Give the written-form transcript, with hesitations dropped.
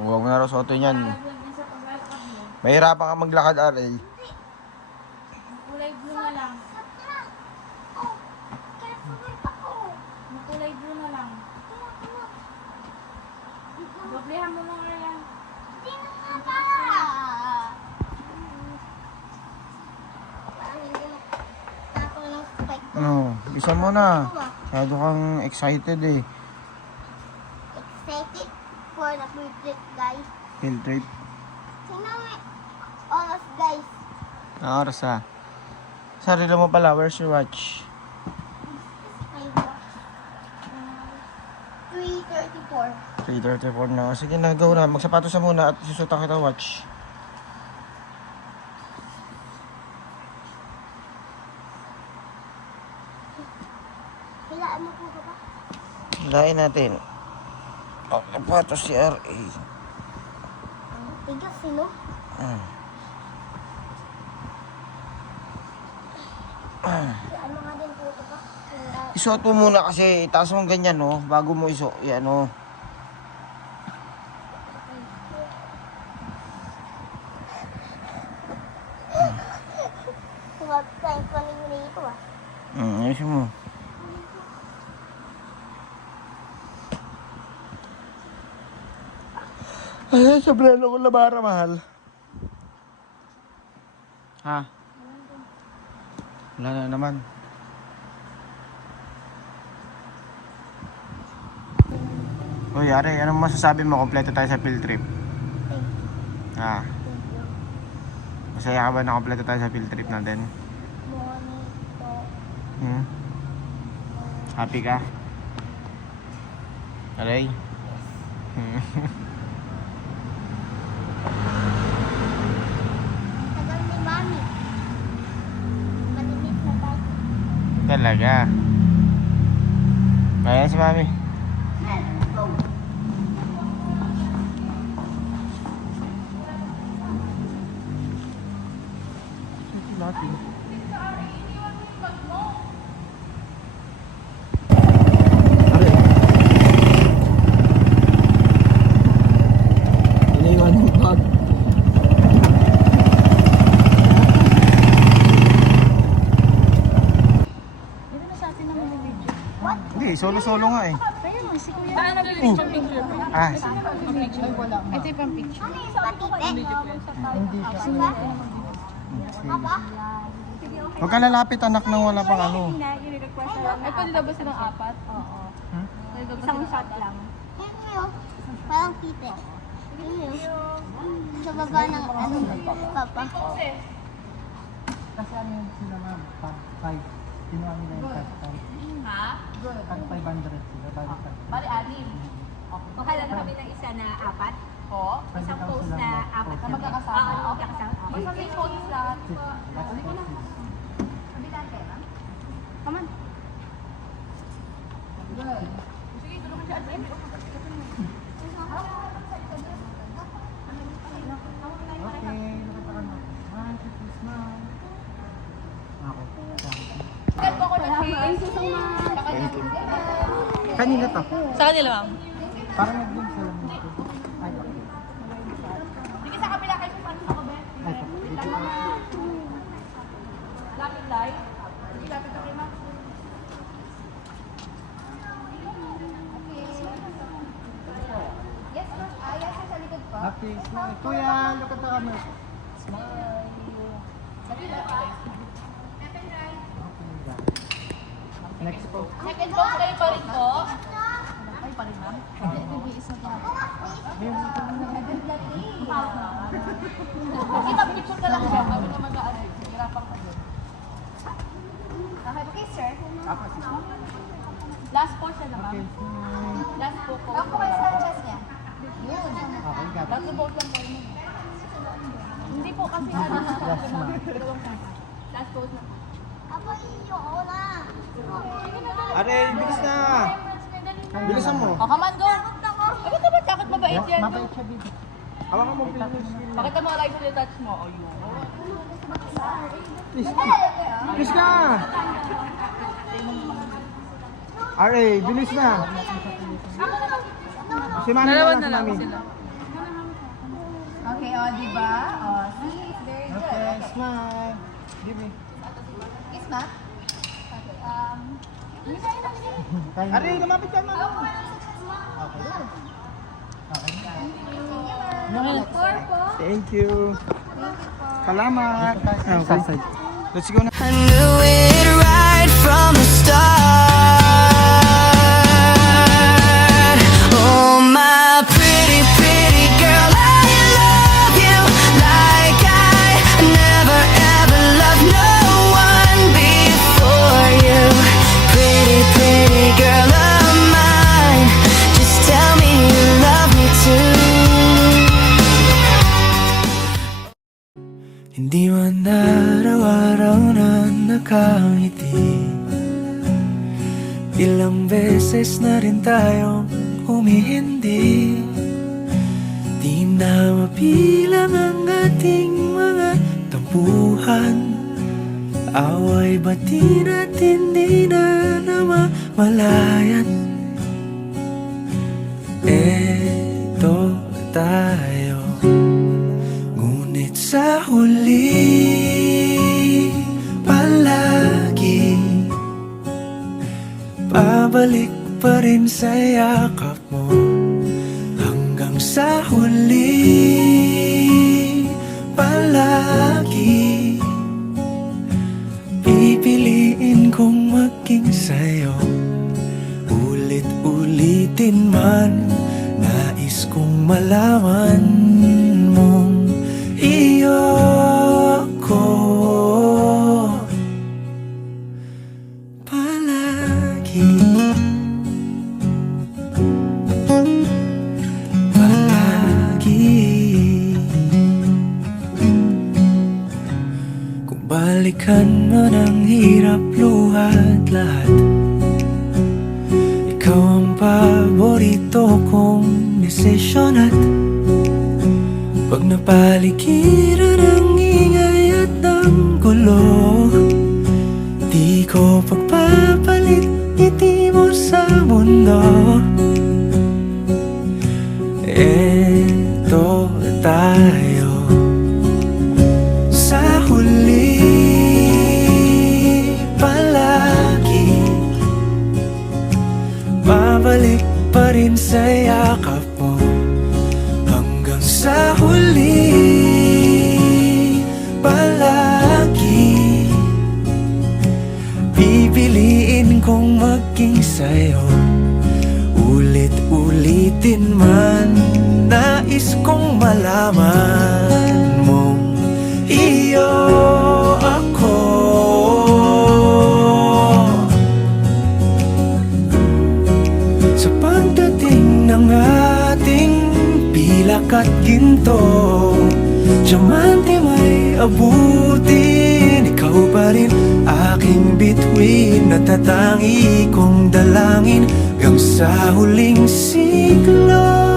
Huwag mo na raw suotin yan. Mahirapan ka maglakad, RA. Kulay blue na lang. Kulay blue na lang. Doblehan mo mga yan. Ano, isa mo na. Masyado kang excited eh. Excited for the field trip, guys. Field trip. Tingnan mo oras, guys. Ang oras ha. Sarili mo pala, where's your watch? 3:34. 3:34 na. Sige na, go na. Magsapatos na muna at susutan kita watch. Hilaan mo po ba? Hilain natin. Oh, sapatos si RA. Tigas, sino? Hilaan mo nga din po ba? Isuot mo muna kasi itaas mo ganyan no, bago mo isuot. Yan no. Huwag tayong paninyo ito ah. Ayusin mo. Ay, sombrero ko labara, mahal. Ha? Wala na naman. Uy, Ari, anong masasabi mo? Kompleto tayo sa field trip. Ha? Masaya ka ba na kompleto tayo sa field trip natin? Morning po. Hmm? Happy ka? Aray? Tagal ni Mami. Malimit na tayo. Talaga? Kaya si Mami. Natin. Iniwan ng bag. Dito na sa atin naman yung video. Hindi, solo-solo nga eh. Ayun, si Kuya. Saan nag-picture picture? Ah, Ay, wala. Ito yung pang picture. hindi ka. Huwag ka lalapit anak nang wala pang ano. Ay, pwede daw ba silang apat? Oo. Isang shot lang. Yan yun. Parang tite. Yan yun. Sa baba ng ano, papa. Kasi ano yun sila ma'am, pag 5, kinuha nila yung cash time. Ha? Pag 500 sila, bali pag Bali, anim. Okay lang kami ng isa na apat? Oo. Isang post na apat na magkakasama? Oo, magkakasama. Basta may post lahat. Come on. Sige, tulungan siya. okay, nakatakan mo. 1, 2, 3, smile. Ako. Kalbo ko na Kanina to. Sa kanila, ma'am. Parang nag-link sa lang nito. Ay, okay. Sige, sa kabila kayo sa paano sa kabe. Ay, ito. Lapit live. Sige, lapit ka kay ma'am. Yes, ma'am. Yes, sa likod po. Okay, smile. Kuya, look at the camera. Smile. Sabi na pa. Okay, done. Next po. Second box kayo pa rin po. Ay, pa rin, ma'am. Kita picture ka lang siya. Kami na mag-aano. Hirapan ka doon. Okay, sir. Ako, si Last po siya na, ma'am. Okay, smile. Last po po. Ako may Sanchez niya. Yun. Okay, got it. Last vote lang kayo. Hindi po kasi ano na sa Last na. Last vote na. Ako iyo na. Are, bilis na. Bilisan mo. Oh, come on, go! Bakit naman takot mabait yan? Mabait siya dito. Hawakan mo bilis. Bakit naman like sa touch mo? Ayun. Bilis ka. Are, bilis na. Si Mami na lang, si Mami. Okay, oh, di ba? Oh, see, it's very good. Okay, smile. Give me. Kiss, ma? Okay, hindi tayo namin. Tayo. Ari, lumapit ka, mama. Okay. Okay. Four po. Thank you. Salamat. Okay. Let's go na. I knew it right from the start. Oh, my pretty, pretty girl, I love you like I never ever loved no one before you. Pretty, pretty girl of mine, just tell me you love me too. Hindi man araw-araw na nakangiti, ilang beses na rin tayong humihindi. Di na mabilang ang ating mga tampuhan, away bati natin di na namamalayan. Eto tayo, ngunit sa huli palagi pabalik pa rin sa yakap mo. Hanggang sa huli palagi pipiliin kong maging sa'yo. Ulit-ulitin man, nais kong malaman mong iyo ko palagi. Palagi. Kung balikan man ang hirap, luhat lahat, ikaw ang paborito kong desisyon. At pag napaligiran ng ingay at ng gulo, di ko pagpapalit ngiti mo sa mundo. Eto tayo sa huli palagi, babalik pa rin sa yakap mo. Hanggang sa huli palagi pipiliin kong maging sa'yo. Ulit-ulitin man, nais kong malaman mong iyo ako. Sa pagdating ng ating pilak at ginto, diamante may abutin, ikaw pa rin aking bituin. Natatangi kong dalangin hanggang sa huling siglo.